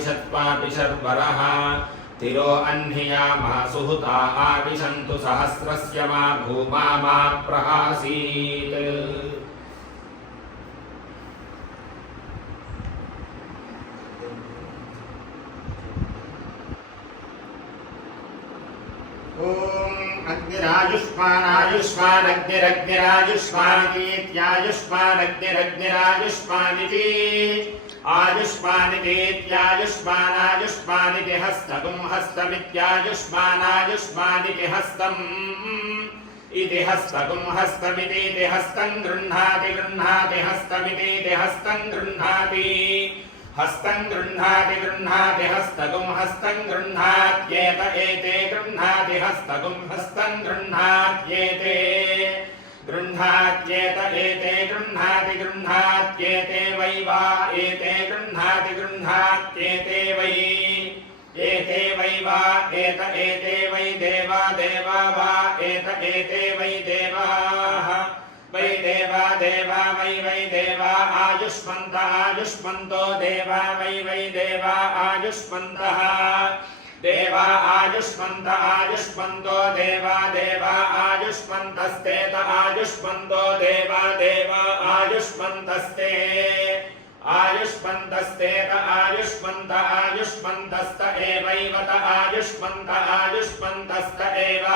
शत्वापि शर्वरः तिरो अह्नियामासुहुता आविशन्तु सहस्रस्य मा भूमा मा प्रहासीत्। अग्निरायुष्मानायुष्मानग्निरग्निरायुष्मानीत्यायुष्मानग्निरग्निरायुष्मानिति आयुष्मानितेत्यायुष्मानायुष्मानिति हस्तगुं हस्तमित्यायुष्मानायुष्मानिति हस्तम् इति हस्तगुं हस्तमितीति हस्तं गृह्णाति गृह्णाति हस्तमितीति हस्तं गृह्णाति हस्तं गृह्णाति गृह्णाति हस्तगुं हस्तं गृह्णात्येत एते गृह्णाति हस्तगुं हस्तं गृह्णात्येते गृह्णात्येत एते गृह्णाति गृह्णात्येते वै वा एते गृह्णाति गृह्णात्येते वै एते वै वा एत एते वै देवा देवा वा एत एते वै देवाः वै देवा देवा वै वै देवा आयुष्मन्त आयुष्मन्तो देवा वै वै देवा आयुष्मन्तः देवा आयुष्मन्त आयुष्मन्तो देवा देवा आयुष्मन्तस्तेत आयुष्मन्तो देवा देवा आयुष्मन्तस्ते आयुष्मन्तस्तेत आयुष्मन्त आयुष्मन्तस्त एवैव त आयुष्मन्त आयुष्मन्तस्त एव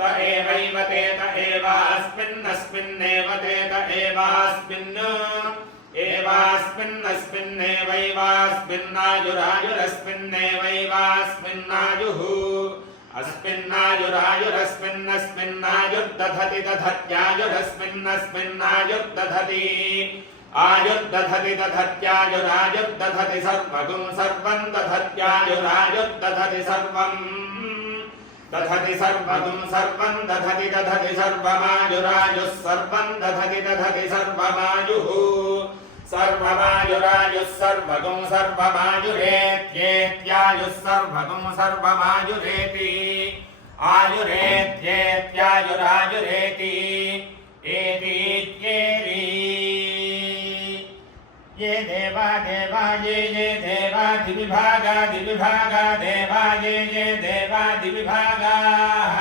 त एवैव तेत एवास्मिन्नस्मिन्नेव तेत एवास्मिन् एवास्मिन्नस्मिन्नेवैवास्मिन्नायुरायुरस्मिन्नेवैवास्मिन्नायुः अस्मिन्नायुरायुरस्मिन्नस्मिन्नायुर्दधति दधत्यायुरस्मिन्नस्मिन्नायुर्दधति आयुर्दधति दधत्यायुरायुर्दधति सर्वगुं सर्वं दधत्यायुरायुर्दधति सर्वम् दधति सर्वगुं सर्वं दधति दधति सर्वमायुरायुः सर्वं दधति दधति सर्वमायुः सर्वमायुरायुः सर्वगुं सर्वमायुरेत्येत्यायुः सर्वगुं सर्वमायुरेति आयुरेत्येत्यायुरायुरेति एतीत्येति ये देवा देवा ये देवा दिविभागा दिविभागा देवा ये देवा दिविभागाः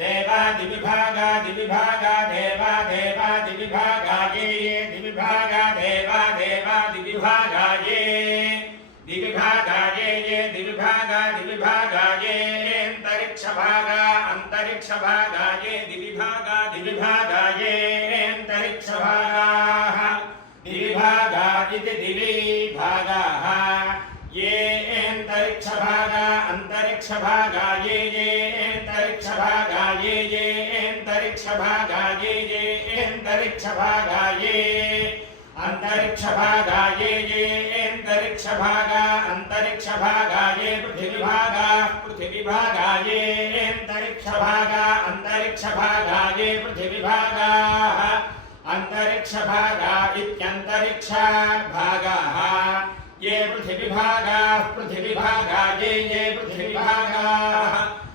देवा दिविभागा दिविभागा देवा देवा दिविभागा ये दिविभागा देवा देवा दिविभागा ये दिविभागा ये दिविभागा दिविभागा ये अंतरिक्षभागा अंतरिक्षभागा ये दिविभागा दिविभागा ये अंतरिक्षभागाः दिविभागा इति दिविभागाः ये अंतरिक्षभागा अंतरिक्षभागा ये अंतरिक्षभागा ये अंतरिक्षभागा ये अंतरिक्षभागा ये अंतरिक्षभागा ये अंतरिक्षभागा अंतरिक्षभागा ये पृथिवीभागा पृथिवीभागा ये अंतरिक्षभागा अंतरिक्षभागा ये पृथिवीभागाः अंतरिक्षभागा इत्यन्तरिक्षभागाः ये पृथिवीभागाः पृथिवीभागा ये पृथिवीभागाः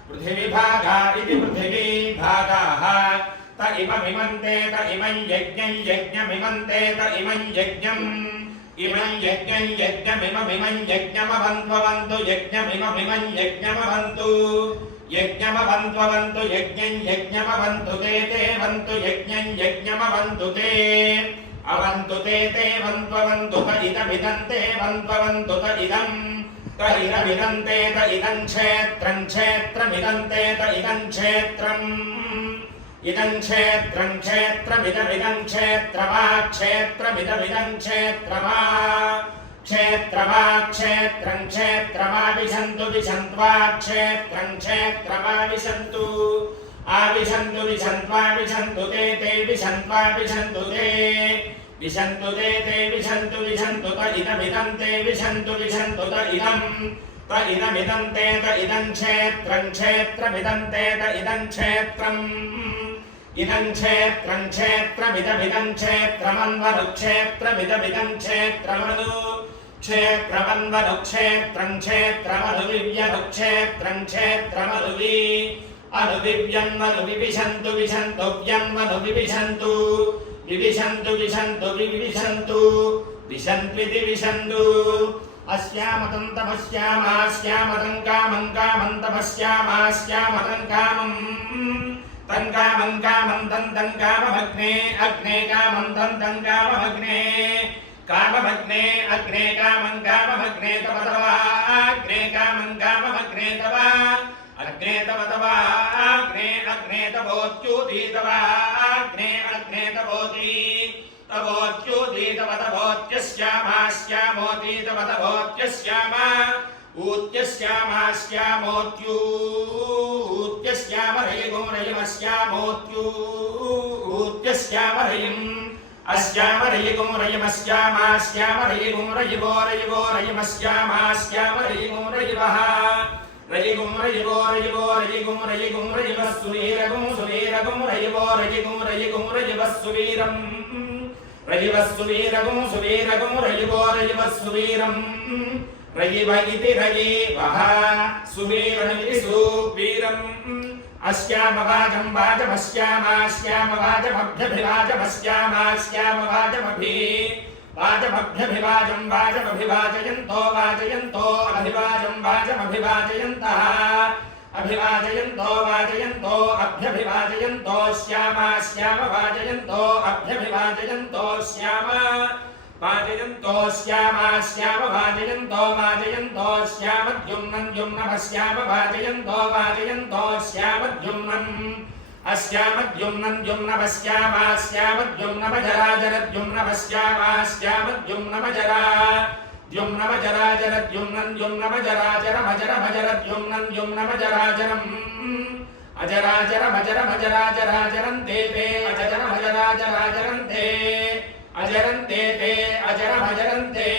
पृथिवीभागा इति पृथिवीभागाः त इममिमन्ते त इमं यज्ञं यज्ञमिमन्ते त इमं यज्ञम् इमं यज्ञं यज्ञमिममिमं यज्ञमवन्त्ववन्तु यज्ञमिममिमं यज्ञमवन्तु यज्ञमवन्त्ववन्तु यज्ञं यज्ञमवन्तु ते वन्तु यज्ञं यज्ञमवन्तु ते अवन्तु ते वन्त्ववन्तु त इदमिदं ते वन्त्ववन्तु त इदं त इदमिदं ते त इदं क्षेत्रं क्षेत्रमिदं ते त इदं क्षेत्रम् इदं क्षेत्रं क्षेत्रमिदमिदं क्षेत्रमा क्षेत्रमिदमिदं क्षेत्रमा क्षेत्रमा क्षेत्रं क्षेत्रमा विशन्तु विशन्त्वा क्षेत्रं क्षेत्रमा विशन्तु आविशन्तु विशन्त्वा विशन्तु ते विशन्त्वा विशन्तु ते विशन्तु ते विशन्तु विशन्तु त इदमिदं ते विशन्तु विशन्तु त इदमिदं ते त इदं क्षेत्रं क्षेत्रमिदं ते त इदं क्षेत्रम् इदं क्षेत्रं क्षेत्रमिदमिदं क्षेत्रमन्वनु क्षेत्रमिदमिदं क्षेत्रमनु क्षेत्रमन्वनु क्षेत्रं क्षेत्रमनुविव्यनु क्षेत्रं क्षेत्रमनुवि अनुविव्यन्वनु विविशन्तु विशन्तु व्यन्वनु विविशन्तु विविशन्तु विशन्तु विविशन्तु विशन्त्विति विशन्तु अस्यामतं तमस्यामास्यामतं कामं कामं तमस्यामास्यामतं कामं तं कामं कामं तं काममग्ने अग्ने कामं तं काममग्ने काममग्ने अग्ने कामं काममग्ने तव अग्ने कामं काममग्ने तव अग्ने तव अग्ने तवोच्युति तव अग्ने तवोति तवोच्युति तव तवोच्यस्यामास्यामोति तव तवोच्यस्यामा ऊत्यस्यामरयिगुमरयमस्यामोत्यूत्यस्यामरयिम् अस्यामरयिगुमरयमस्यामास्यामरयिगुमरयिवोरयिवोरयिमस्यामास्यामरयिगुमरयिवः रयिगुमरयिवोरयिवोरयिगुमरयिवः सुवीरगुमरयिवोरयिगुमरयिवः सुवीरम् रयिवः सुवीरम् रयिव इति रयिवः सुवीरमिति सुवीरम् अस्यामवाजं वाजमस्यामास्यामवाजमभ्यभिवाजमस्यामास्यामवाजमभि वाजमभ्यभिवाजं वाजमभिवाजयन्तो वाजयन्तो अभिवाजं वाजमभिवाजयन्तः अभिवाजयन्तो वाजयन्तो अभ्यभिवाजयन्तो श्यामास्यामवाजयन्तो अभ्यभिवाजयन्तो श्याम वाजयन्तो श्यामास्यामवाजयन्तो वाजयन्तो श्यामद्युम्नं द्युम्नमस्याम वाजयन्तो वाजयन्तो श्यामद्युम्नम् अस्यामद्युम्नं द्युम्नमस्यामास्यामद्युम्नमजराजरद्युम्नमस्यामास्यामद्युम्नमजरा द्युम्नमजराजरद्युम्नं द्युम्नमजराजरमजरमजरद्युम्नं द्युम्नमजराजरम् अजराजरमजरमजराजराजरन्ते ते अजरमजराजराजरन्ते अजरन्ते ते अजरमजरन्ते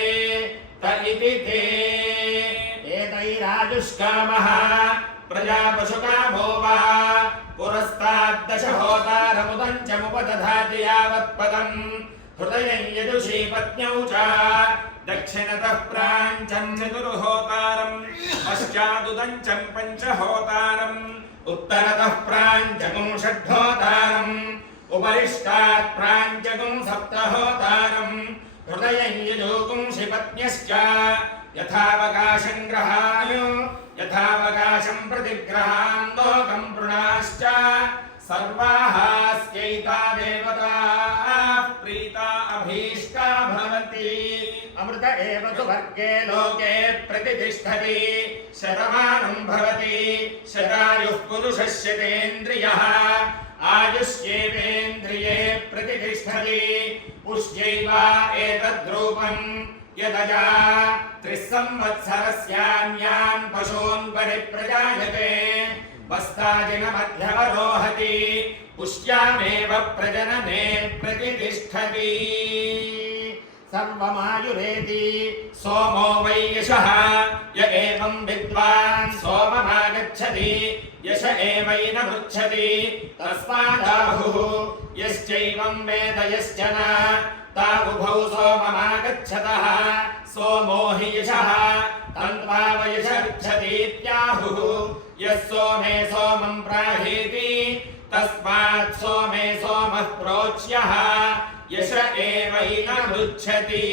त इति ते एतैराजुष्कामः प्रजापशुकामो वा पुरस्ताद्दशहोतारमुदञ्चमुपदधाति यावत्पदम् हृदयं यजुषी पत्न्यौ च दक्षिणतः प्राञ्चं चतुर्होतारम् पश्चादुदञ्चं पञ्चहोतारम् उत्तरतः प्राञ्चकं षड्होतारम् उपरिष्टात् प्राञ्चकं सप्तहोतारम् हृदयं यजोकुं शिपत्न्यश्च यथावकाशं ग्रहाणो यथावकाशं प्रतिग्रहान् लोकं पृणाश्च सर्वाः स्यैता देवताः प्रीता अभीष्टा भवन्ति अमृत एव सुवर्गे लोके प्रतिष्ठति शतमानं भवति शतायुः पुरुषस्य तेन्द्रियः आयुष्येवेन्द्रिये प्रतिष्ठति पुष्ट्यैव एतद्रूपम् यदजा 3 संवत्सरस्यान्यान् पशून् परिप्रजायते वस्ताजिनमध्यवरोहति पुष्ट्यामेव प्रजनने प्रतिष्ठति सर्वमायुरेति सोमो वै यशः य एवं विद्वान् सोममागच्छति यश एवैन पृच्छति तस्मादाहुः यश्चैवं वेद यश्च न तावुभौ सोममागच्छतः सोमो हि यशः तन्त्वावयशर्च्छतीत्याहुः यः सोमे सोमं प्राहीति तस्मात् सोमे सोमः प्रोच्यः यश एवैन पृच्छति।